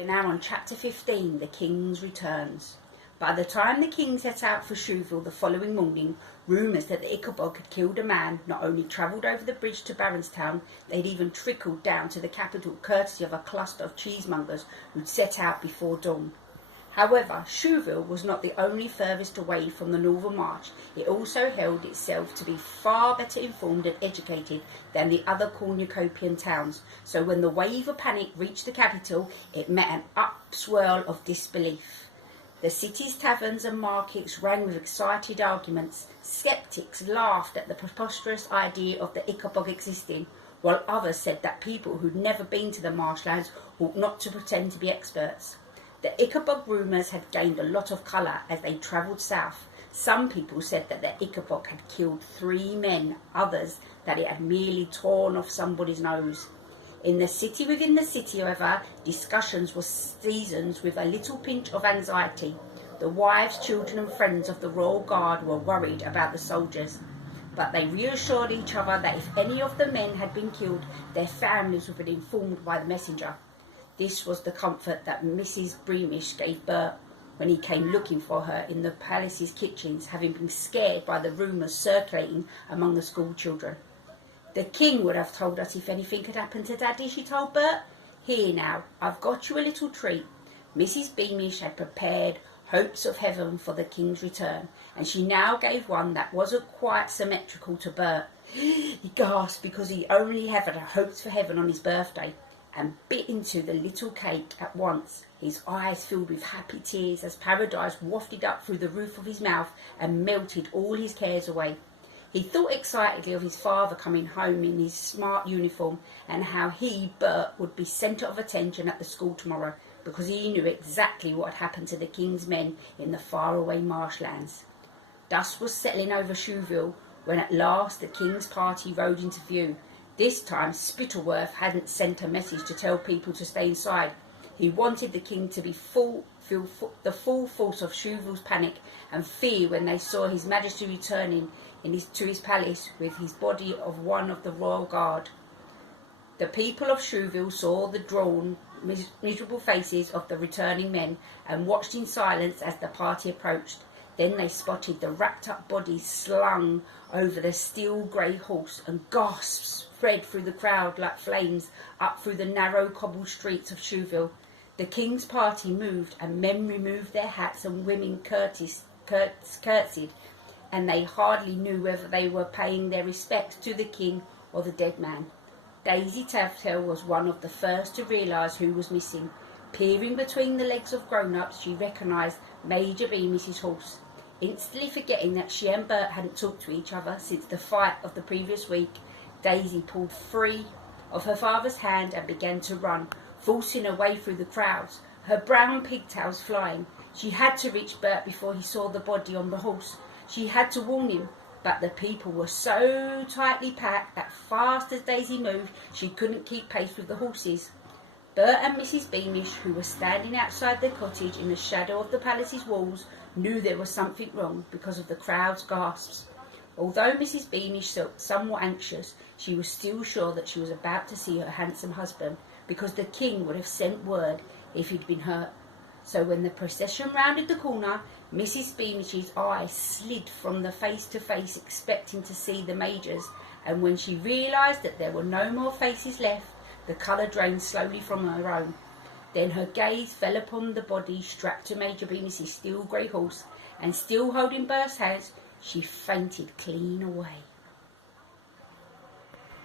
We're now on chapter 15, The King's Returns. By the time the king set out for Shoeville the following morning, rumours that the Ickabog had killed a man not only travelled over the bridge to Baronstown, they'd even trickled down to the capital courtesy of a cluster of cheesemongers who'd set out before dawn. However, Shoeville was not the only furthest away from the Northern March. It also held itself to be far better informed and educated than the other cornucopian towns, so when the wave of panic reached the capital, it met an upswirl of disbelief. The city's taverns and markets rang with excited arguments. Sceptics laughed at the preposterous idea of the Ickabog existing, while others said that people who'd never been to the marshlands ought not to pretend to be experts. The Ickabog rumours had gained a lot of colour as they travelled south. Some people said that the Ickabog had killed 3 men, others that it had merely torn off somebody's nose. In the city within the city, however, discussions were seasoned with a little pinch of anxiety. The wives, children and friends of the Royal Guard were worried about the soldiers, but they reassured each other that if any of the men had been killed, their families would be informed by the messenger. This was the comfort that Mrs. Beamish gave Bert when he came looking for her in the palace's kitchens, having been scared by the rumours circulating among the school children. "The king would have told us if anything had happened to Daddy," she told Bert. "Here now, I've got you a little treat." Mrs. Beamish had prepared hopes of heaven for the king's return, and she now gave one that wasn't quite symmetrical to Bert. He gasped because he only ever had hopes for heaven on his birthday, and bit into the little cake at once. His eyes filled with happy tears as paradise wafted up through the roof of his mouth and melted all his cares away. He thought excitedly of his father coming home in his smart uniform, and how he, Bert, would be centre of attention at the school tomorrow, because he knew exactly what had happened to the king's men in the faraway marshlands. Dusk was settling over Shoeville when at last the king's party rode into view. This time Spittleworth hadn't sent a message to tell people to stay inside. He wanted the king to feel the full force of Shoeville's panic and fear when they saw His Majesty returning to his palace with his body of one of the Royal Guard. The people of Shoeville saw the drawn, miserable faces of the returning men and watched in silence as the party approached. Then they spotted the wrapped-up bodies slung over the steel grey horse, and gasps spread through the crowd like flames up through the narrow cobbled streets of Shoeville. The king's party moved, and men removed their hats, and women curtsied, and they hardly knew whether they were paying their respects to the king or the dead man. Daisy Tavtail was one of the first to realise who was missing. Peering between the legs of grown-ups, she recognised Major Beamish's horse. Instantly forgetting that she and Bert hadn't talked to each other since the fight of the previous week, Daisy pulled free of her father's hand and began to run, forcing her way through the crowds, her brown pigtails flying. She had to reach Bert before he saw the body on the horse. She had to warn him, but the people were so tightly packed that fast as Daisy moved, she couldn't keep pace with the horses. Bert and Mrs. Beamish, who were standing outside their cottage in the shadow of the palace's walls, knew there was something wrong because of the crowd's gasps. Although Mrs. Beamish felt somewhat anxious, she was still sure that she was about to see her handsome husband, because the king would have sent word if he'd been hurt. So when the procession rounded the corner, Mrs. Beamish's eyes slid from the face to face, expecting to see the major's, and when she realised that there were no more faces left, the colour drained slowly from her own. Then her gaze fell upon the body strapped to Major Beamish's steel grey horse, and still holding Bert's hands, she fainted clean away.